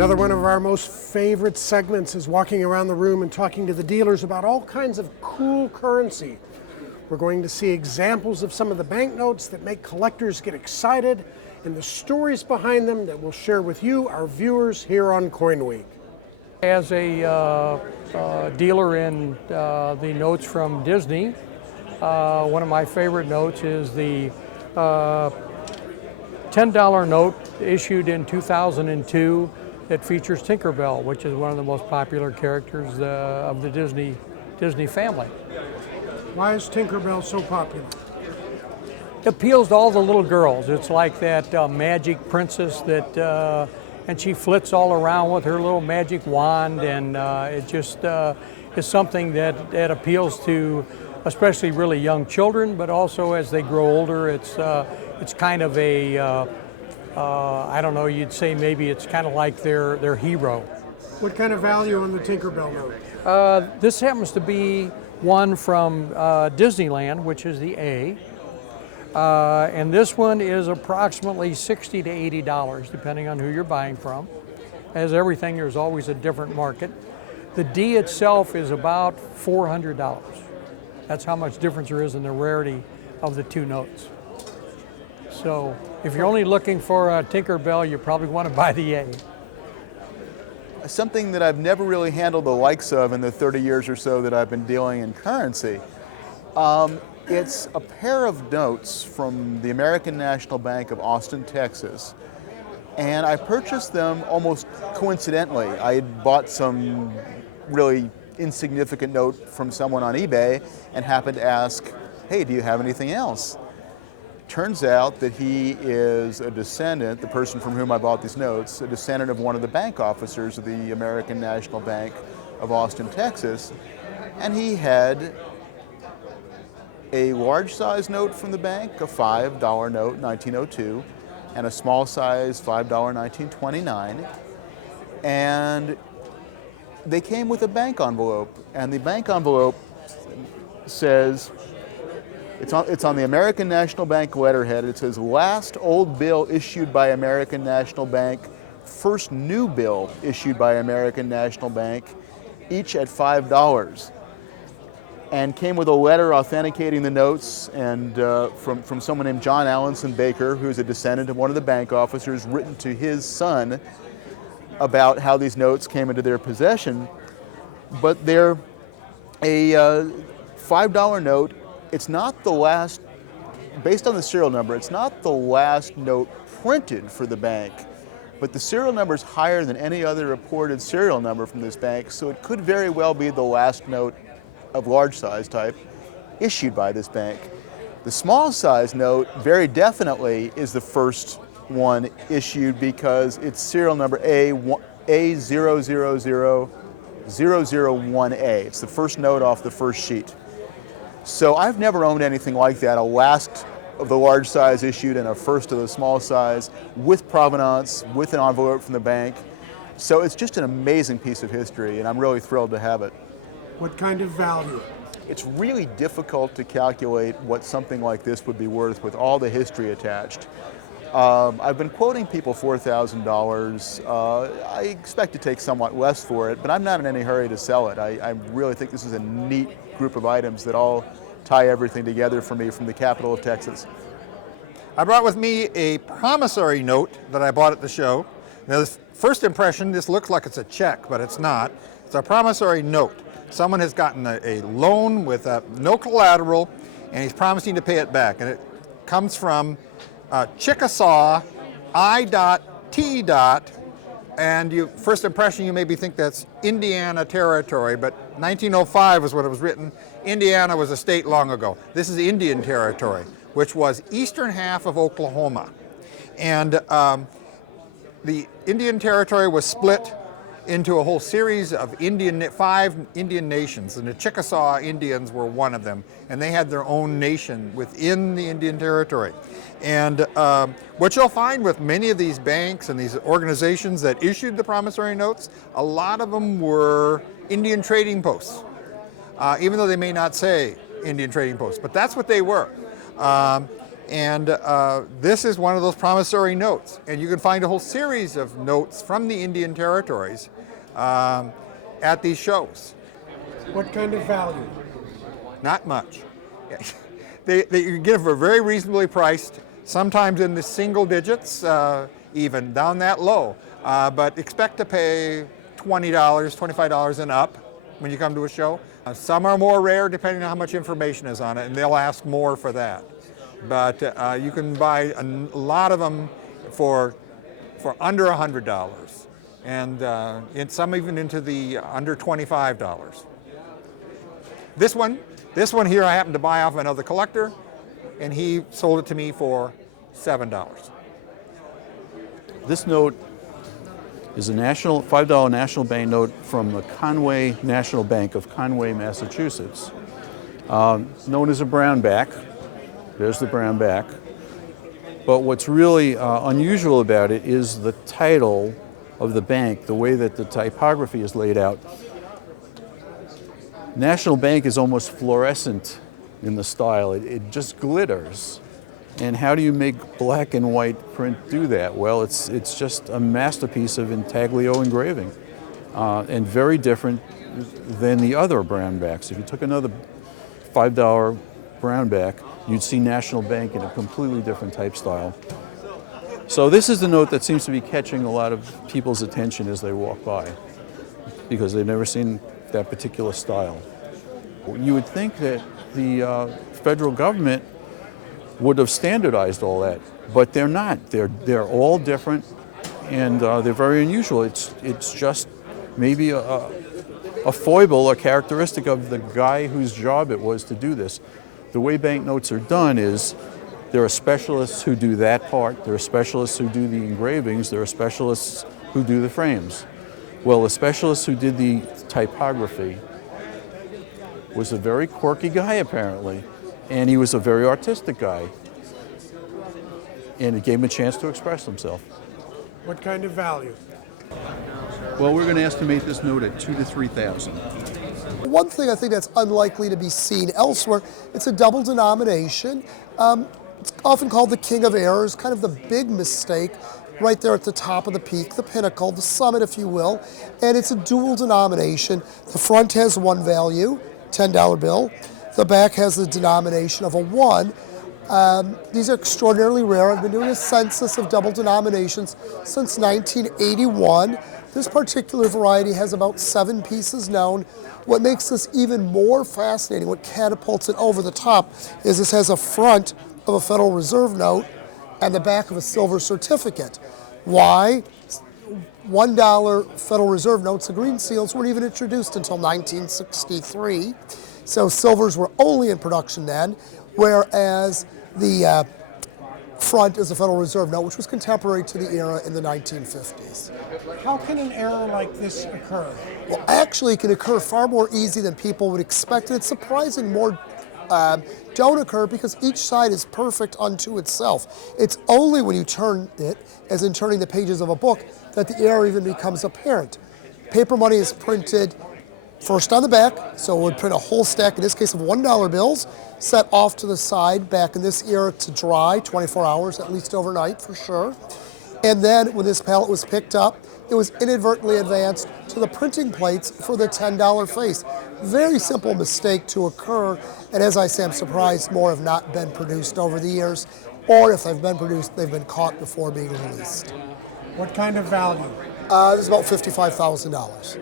Another one of our most favorite segments is walking around the room and talking to the dealers about all kinds of cool currency. We're going to see examples of some of the banknotes that make collectors get excited and the stories behind them that we'll share with you, our viewers, here on Coinweek. As a dealer in the notes from Disney, one of my favorite notes is the $10 note issued in 2002 that features Tinkerbell, which is one of the most popular characters of the Disney family. Why is Tinkerbell so popular? It appeals to all the little girls. It's like that magic princess that, and she flits all around with her little magic wand, and it just is something that appeals to especially really young children, but also as they grow older, it's kind of a, I don't know, you'd say maybe it's kind of like their hero. What kind of value on the Tinkerbell note? This happens to be one from Disneyland, which is the A. And this one is approximately $60 to $80, depending on who you're buying from. As everything, there's always a different market. The D itself is about $400. That's how much difference there is in the rarity of the two notes. So if you're only looking for a Tinkerbell, you probably want to buy the A. Something that I've never really handled the likes of in the 30 years or so that I've been dealing in currency. It's a pair of notes from the American National Bank of Austin, Texas. And I purchased them almost coincidentally. I had bought some really insignificant note from someone on eBay and happened to ask, hey, do you have anything else? Turns out that he is a descendant, the person from whom I bought these notes, a descendant of one of the bank officers of the American National Bank of Austin, Texas, and he had a large size note from the bank, a $5 note, 1902, and a small size $5, 1929, and they came with a bank envelope, and the bank envelope says, it's on the American National Bank letterhead. It says, last old bill issued by American National Bank, first new bill issued by American National Bank, each at $5. And came with a letter authenticating the notes, and from someone named John Allenson Baker, who's a descendant of one of the bank officers, written to his son about how these notes came into their possession. But they're a $5 note. It's not the last, based on the serial number, it's not the last note printed for the bank, but the serial number is higher than any other reported serial number from this bank, so it could very well be the last note of large size type issued by this bank. The small size note very definitely is the first one issued because it's serial number A0000001A. It's the first note off the first sheet. So I've never owned anything like that, a last of the large size issued and a first of the small size with provenance, with an envelope from the bank. So it's just an amazing piece of history, and I'm really thrilled to have it. What kind of value? It's really difficult to calculate what something like this would be worth with all the history attached. I've been quoting people $4,000. I expect to take somewhat less for it, but I'm not in any hurry to sell it. I really think this is a neat group of items that all tie everything together for me from the capital of Texas. I brought with me a promissory note that I bought at the show. Now, this first impression, this looks like it's a check, but it's not. It's a promissory note. Someone has gotten a loan with no collateral, and he's promising to pay it back. And it comes from Chickasha, I.T. And first impression, you maybe think that's Indiana territory, but 1905 was when it was written. Indiana was a state long ago. This is Indian territory, which was eastern half of Oklahoma. And the Indian territory was split into a whole series of 5 Indian nations, and the Chickasha Indians were one of them, and they had their own nation within the Indian territory. And what you'll find with many of these banks and these organizations that issued the promissory notes, a lot of them were Indian trading posts, even though they may not say Indian trading posts, but that's what they were. And this is one of those promissory notes. And you can find a whole series of notes from the Indian territories at these shows. What kind of value? Not much. You can get them for very reasonably priced, sometimes in the single digits, even down that low. But expect to pay $20, $25 and up when you come to a show. Some are more rare depending on how much information is on it, and they'll ask more for that. But you can buy a lot of them for under $100, and some even into the under $25. This one here I happened to buy off another collector, and he sold it to me for $7. This note is a $5 national bank note from the Conway National Bank of Conway, Massachusetts, known as a Brownback. There's the Brownback. But what's really unusual about it is the title of the bank, the way that the typography is laid out. National Bank is almost fluorescent in the style. It just glitters. And how do you make black and white print do that? Well, it's just a masterpiece of intaglio engraving, and very different than the other Brownbacks. If you took another $5 Brownback, you'd see National Bank in a completely different type style. So this is the note that seems to be catching a lot of people's attention as they walk by, because they've never seen that particular style. You would think that the federal government would have standardized all that, but they're not. They're all different, and they're very unusual. It's just maybe a foible, a characteristic of the guy whose job it was to do this. The way banknotes are done is there are specialists who do that part, there are specialists who do the engravings, there are specialists who do the frames. Well, the specialist who did the typography was a very quirky guy, apparently, and he was a very artistic guy, and it gave him a chance to express himself. What kind of value? Well, we're going to estimate this note at $2,000 to $3,000. One thing I think that's unlikely to be seen elsewhere, it's a double denomination. It's often called the king of errors, kind of the big mistake right there at the top of the peak, the pinnacle, the summit, if you will. And it's a dual denomination. The front has one value, $10 bill. The back has the denomination of a 1. These are extraordinarily rare. I've been doing a census of double denominations since 1981. This particular variety has about 7 pieces known. What makes this even more fascinating, what catapults it over the top, is this has a front of a Federal Reserve note and the back of a silver certificate. Why? $1 Federal Reserve notes, the green seals, weren't even introduced until 1963. So silvers were only in production then, whereas the front is a Federal Reserve note, which was contemporary to the era in the 1950s. How can an error like this occur? Well, actually, it can occur far more easy than people would expect, and it's surprising more don't occur because each side is perfect unto itself. It's only when you turn it, as in turning the pages of a book, that the error even becomes apparent. Paper money is printed first on the back, so it would print a whole stack, in this case of $1 bills, set off to the side back in this era to dry, 24 hours, at least overnight for sure. And then when this pallet was picked up, it was inadvertently advanced to the printing plates for the $10 face. Very simple mistake to occur, and as I say, I'm surprised more have not been produced over the years, or if they've been produced, they've been caught before being released. What kind of value? This is about $55,000.